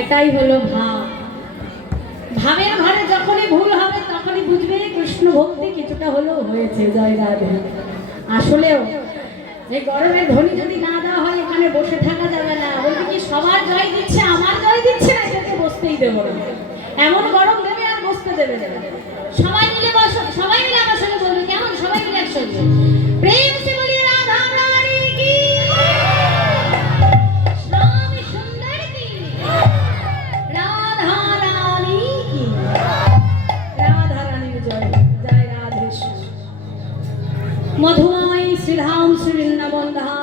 এটাই হলো ভাব। ভাবের ঘরে যখনই ভুল হবে তখনই বুঝবে কৃষ্ণ ভক্তি কিছুটা হলেও হয়েছে। জয় রাধে। আসলেও এই গরমের ধ্বনি যদি না দেওয়া হয় এখানে বসে থাকা যাবে না। বলবে কি সবার জয় দিচ্ছে, আমার জয় দিচ্ছে না, এটাকে বসতেই দেবো না। এমন গরম দেবে আর বসতে দেবে না। সবাই মিলে বসো, সবাই মিলে আমার সঙ্গে বলবে কেমন, সবাই মিলে একসঙ্গে প্রেম সে বলি রাধা রানী কি, শ্যাম সুন্দর কি, রাধা রানী কি, রাধা রানীর জয়। জয় রাধেশ্বর। মধুময় শ্রীধাম শ্রী বৃন্দাবন ধাম।